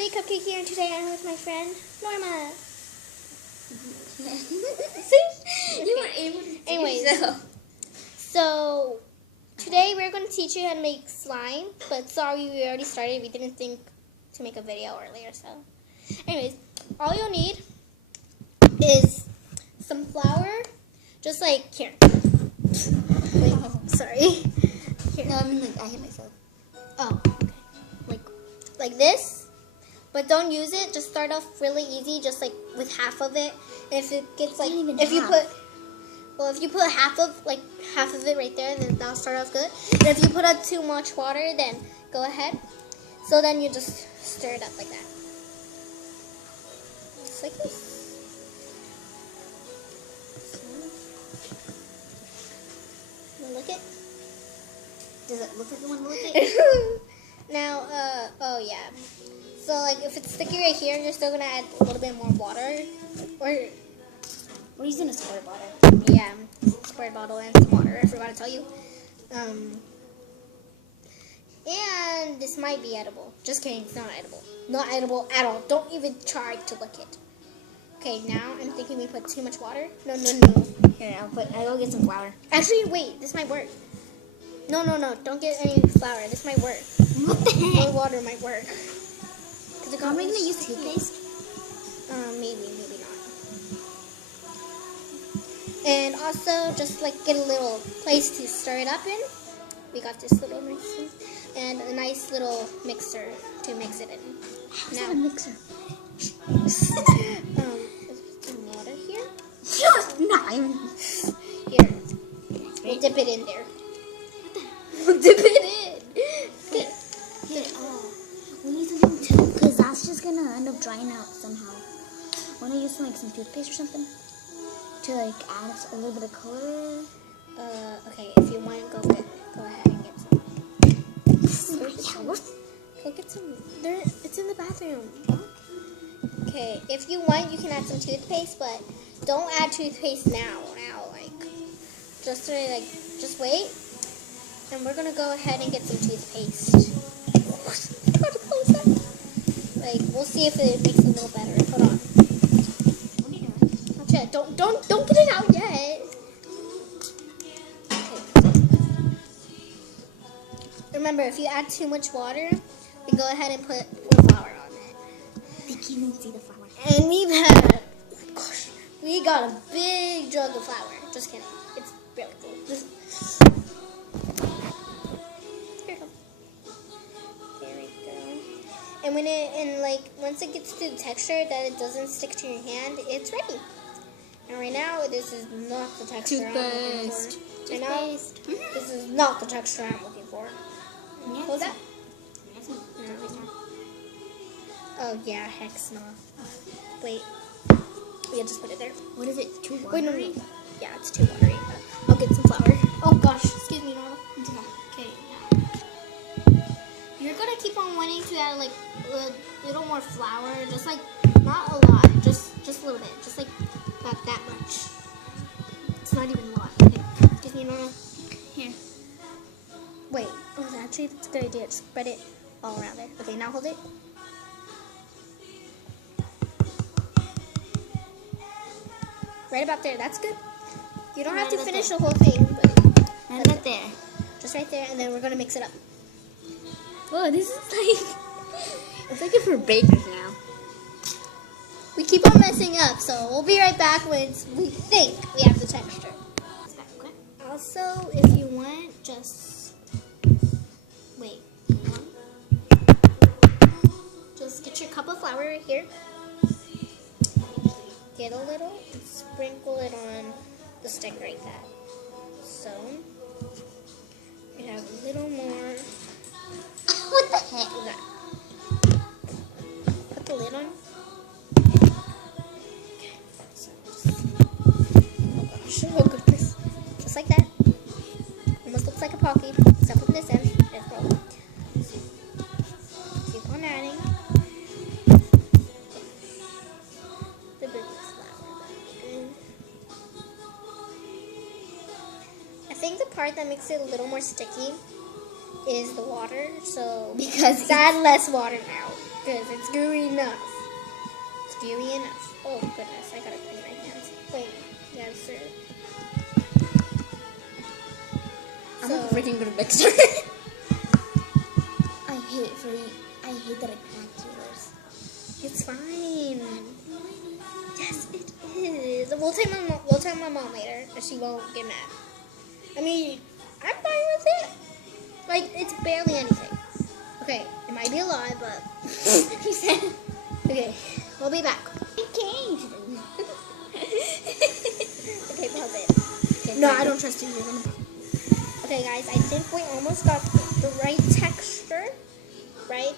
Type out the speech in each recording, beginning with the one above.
Honey Cupcake here, and today I'm with my friend Norma. See? You were able to Anyways, so today we're going to teach you how to make slime, but sorry we already started. We didn't think to make a video earlier, so. Anyways, all you'll need is some flour, just like here. Wait, sorry. Here. No, I mean like I hit myself. Oh, okay. Like this, but don't use it. Just start off really easy, just like with half of it. And if it gets like, if you put half of it right there, then that'll start off good. And if you put out too much water, then go ahead. So then you just stir it up like that, just like this. Look it. Does it look like you want to look it? Now, oh yeah. So like if it's sticky right here, you're still gonna add a little bit more water. Or we're using a squirt bottle. Yeah, squirt bottle and some water. I forgot to tell you. And this might be edible. Just kidding, it's not edible. Not edible at all. Don't even try to lick it. Okay, now I'm thinking we put too much water. No. Here, I'll go get some flour. Actually, wait, this might work. No, don't get any flour. This might work. What the heck? More water might work. Are we going to use toothpaste? Maybe not. And also, just like get a little place to stir it up in. We got this little mixer and a nice little mixer to mix it in. How's that a mixer? Some water here. Not even. Here, we'll dip it in there. We'll dip it in. Okay. Here, we need something too, because that's just going to end up drying out somehow. Want to use some toothpaste or something? To like add a little bit of color? Okay, if you want, go ahead and get some. Go get some. It's in the bathroom. Okay, if you want, you can add some toothpaste, but don't add toothpaste now. Just wait. And we're gonna go ahead and get some toothpaste. We'll see if it makes it a little better. Hold on. What are you doing? Not yet. Don't get it out yet. Okay. Remember, if you add too much water, then go ahead and put more flour on it. They can't even see the flour. And we got a big jug of flour. Just kidding. It's really cool. Here it comes. There we go. And once it gets to the texture that it doesn't stick to your hand, it's ready. And right now, this is not the texture I'm looking for. Right now, this is not the texture I'm looking for. Yeah, Hold that. No. Oh yeah, heck no. Wait. Yeah, just put it there. What is it? Too watery? Wait, no. Yeah, it's too watery. I'll get some flour. Oh gosh, excuse me, Norma. Okay, now. You're gonna keep on wanting to add like a little more flour, just like not a lot, just a little bit, just like about that much. It's not even a lot. Okay. Excuse me, Norma. Here. Wait. Oh, actually, that's a good idea. Just spread it all around there. Okay, now hold it. Right about there. That's good. You don't have to finish the whole thing, but Right there. Just right there, and then we're gonna mix it up. Oh, this is like it's like it for bakers now. We keep on messing up, so we'll be right back when we think we have the texture. Also, if you want, just wait. Just get your cup of flour right here. Get a little and sprinkle it on the stick like that. So you have a little more. What the heck is that? Put the lid on. Okay. So oh goodness. Just like that. Almost looks like a pocky, except for this end. It's broken. Keep on adding. The biggest flour. I think the part that makes it a little more sticky is the water. So because add less water now. Because it's gooey enough. It's gooey enough. Oh, goodness. I gotta clean my hands. Wait. Yes, sir. I'm a freaking good mixer. I hate that I cracked yours. It's fine. Yes, it is. We'll tell my mom later, and she won't get mad. I mean, I'm fine with it. Like, it's barely anything. Okay, it might be a lie, but You said. okay, we'll be back. Okay. Okay, pause it. Okay, No, I don't trust you. Okay, guys, I think we almost got the right texture, right?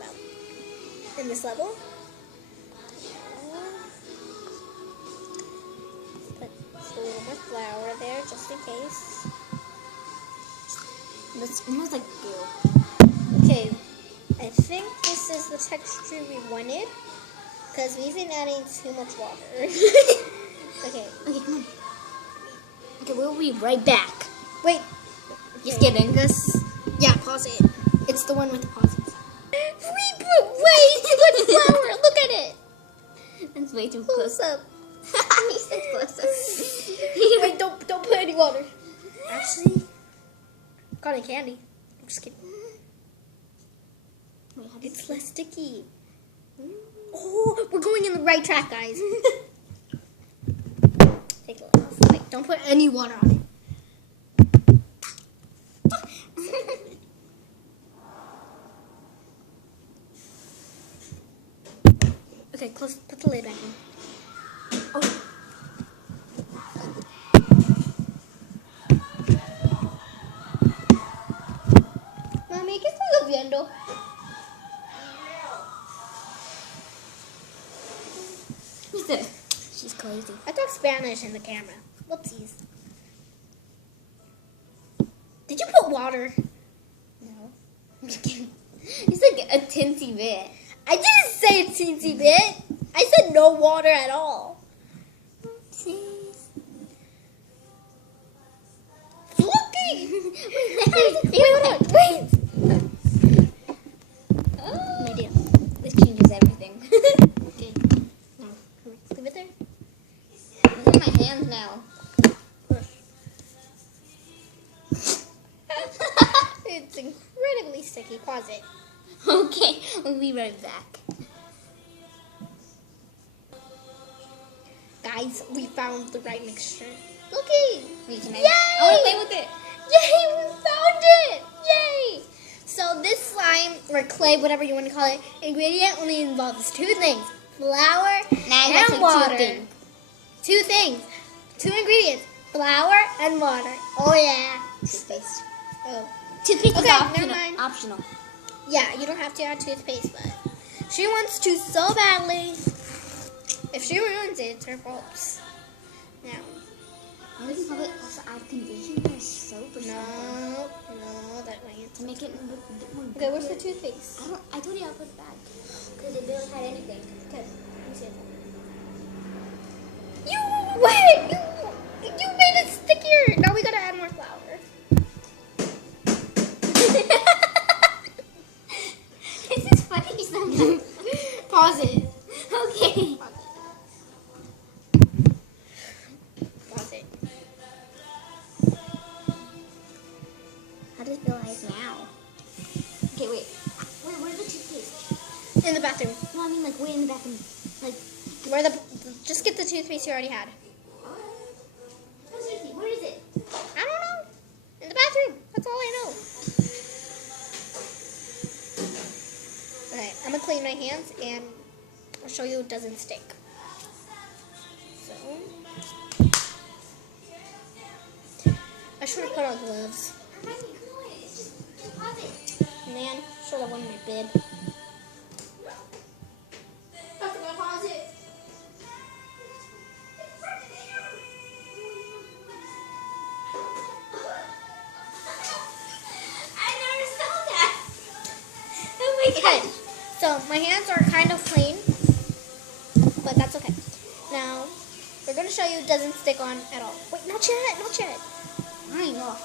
Well, in this level. Put a little more flour there, just in case. That's almost like goo. Okay, I think this is the texture we wanted, because we've been adding too much water. Okay. Okay, come on. Okay, we'll be right back. Wait. Just kidding. Yeah, pause it. It's the one with the pauses. We put way too much flour. Look at it. That's way too Close close. up. You said close up. Wait, don't put any water. Actually, got any candy. I'm just kidding. Wait, how It's less sticky. Oh, we're going in the right track, guys. Take a little. Wait, don't put any water on it. Okay, close. Put the lid back in. Oh. Mami, ¿qué estás viendo? She's crazy. I talk Spanish in the camera. Whoopsies. Did you put water? No. I'm just kidding. It's like a tinsy bit. I didn't say a teensy bit. I said no water at all. Looky! Wait. Oh, my dear. This changes everything. Okay. Now, leave it there. Look at my hands now. Push. It's incredibly sticky. Pause it. Okay, we'll be right back. Guys, we found the right mixture. Looky! Wait, can Yay! I want to play with it. Yay, we found it! Yay! So this slime, or clay, whatever you want to call it, ingredient only involves two things. Flour and water. Two things. Two ingredients. Flour and water. Oh yeah. Toothpaste. Oh. Toothpaste Okay, is optional. never mind. Optional. Yeah, you don't have to add toothpaste, but she wants to so badly. If she ruins it, it's her fault. Now. We can probably also add conditioner or soap or something. No, that way. To make it look more Okay, where's the toothpaste? I told you I'll put it back. Because it barely had anything. Okay, let me see it. You made it stickier. Now we gotta add more flour. This is funny sometimes. Pause it. Okay. Pause it. How does it feel like now? Okay, wait. Wait, where's the toothpaste? In the bathroom. No, I mean like way in the bathroom. Like, Just get the toothpaste you already had. seriously, where is it? I don't know. In the bathroom. That's all I know. Okay, I'm gonna clean my hands and I'll show you it doesn't stick. So, I should have put on gloves. Man, should have worn my bib. Okay, so my hands are kind of clean, but that's okay. Now, we're going to show you it doesn't stick on at all. Wait, not yet. I know.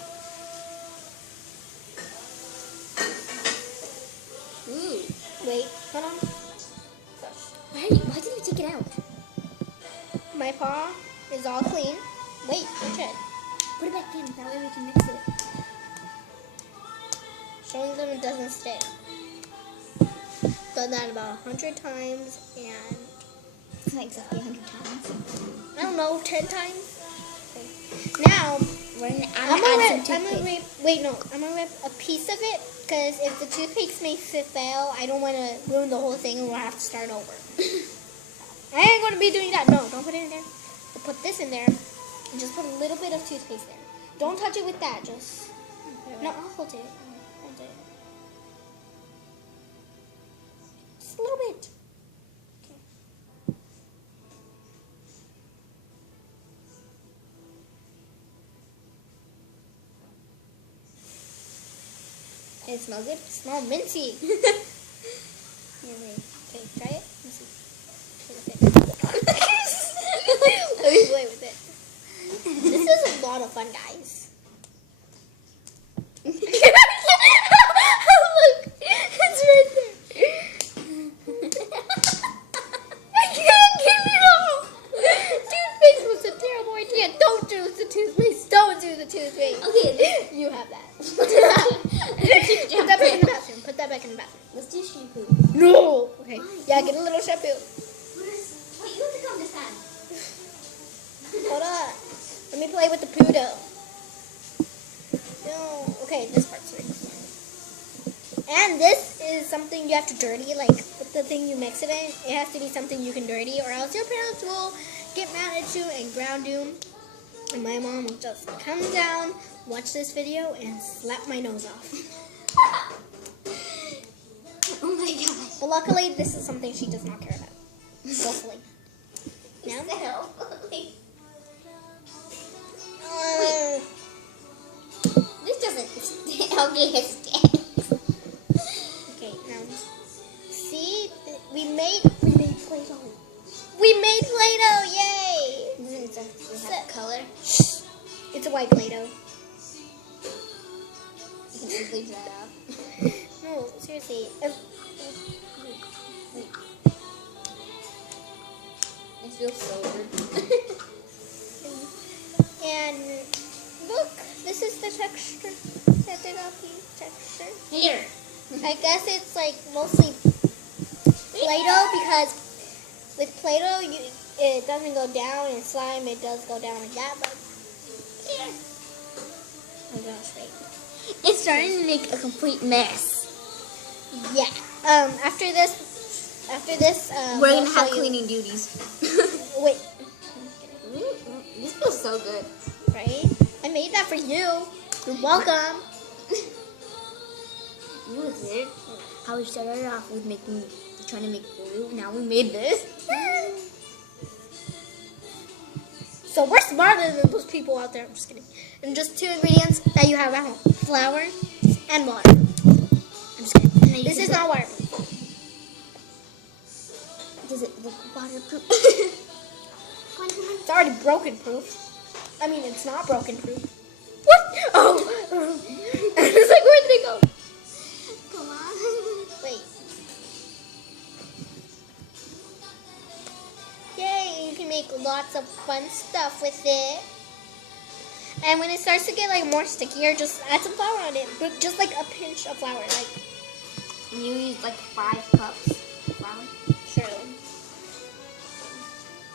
Ooh. Wait, hold on. Why did you take it out? My paw is all clean. Wait, watch it. Put it back in. That way we can mix it. Showing them it doesn't stick. Done that about 100 times and It's not exactly 100 times. I don't know, 10 times. Okay. Now I'm gonna rip a piece of it because if the toothpaste makes it fail, I don't want to ruin the whole thing and we'll have to start over. I ain't gonna be doing that. No, don't put it in there. We'll put this in there and just put a little bit of toothpaste there. Don't touch it with that. Just no, I'll hold it. Hold it. Just a little bit. Okay. It smells good. It smells minty. Yeah, wait. Okay, try it. Let me see. Let me play with it. This is a lot of fun, guys. Look, it's right there. I can't get it off. Toothpaste was a terrible idea. Don't do the toothpaste. Don't do the toothpaste. Okay, You have that. Put that back in the bathroom. Put that back in the bathroom. let's do shampoo. No. Okay. Why? Yeah, get a little shampoo. Wait, you have to come this time. Hold on. Let me play with the poodle. No. Okay, this part's right. And this is something you have to dirty, like with the thing you mix it in. It has to be something you can dirty, or else your parents will get mad at you and ground you. And my mom will just come down, watch this video, and slap my nose off. Oh my gosh. But luckily, this is something she does not care about. Hopefully. Now? This doesn't stay. Okay, it stinks. Okay, now. See? We made Play-Doh. We made Play-Doh! Yay! Does it have color? It's a white Play-Doh. You can just leave that out. No, seriously. It feels so good. And look, this is the texture. Set it up, texture. Here. I guess it's like mostly Play-Doh because with Play-Doh it doesn't go down, and slime it does go down like that. But here. Oh gosh, wait. It's starting to make a complete mess. Yeah. After this, We're we'll gonna have show you- cleaning duties. Wait, This feels so good. right? I made that for you. You're welcome. You was it. How we started off with trying to make glue. Now we made this. So we're smarter than those people out there. I'm just kidding. And just 2 ingredients that you have at home: flour and water. I'm just kidding. This is not waterproof. Does it look waterproof? It's already broken proof. I mean, it's not broken proof. What? Oh. I was like, where did it go? Come on. Wait. Yay, you can make lots of fun stuff with it. And when it starts to get like more stickier, just add some flour on it. But just like a pinch of flour, like And you use like 5 cups of flour. sure.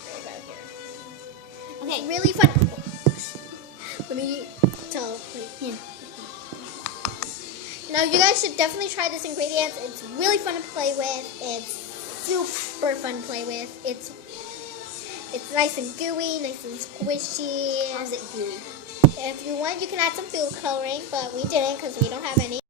Right about here. Okay. It's really fun. Let me tell. Wait. Here. Now you guys should definitely try this ingredient. It's really fun to play with. It's super fun to play with. It's nice and gooey, nice and squishy. How's it gooey? If you want, you can add some food coloring, but we didn't because we don't have any.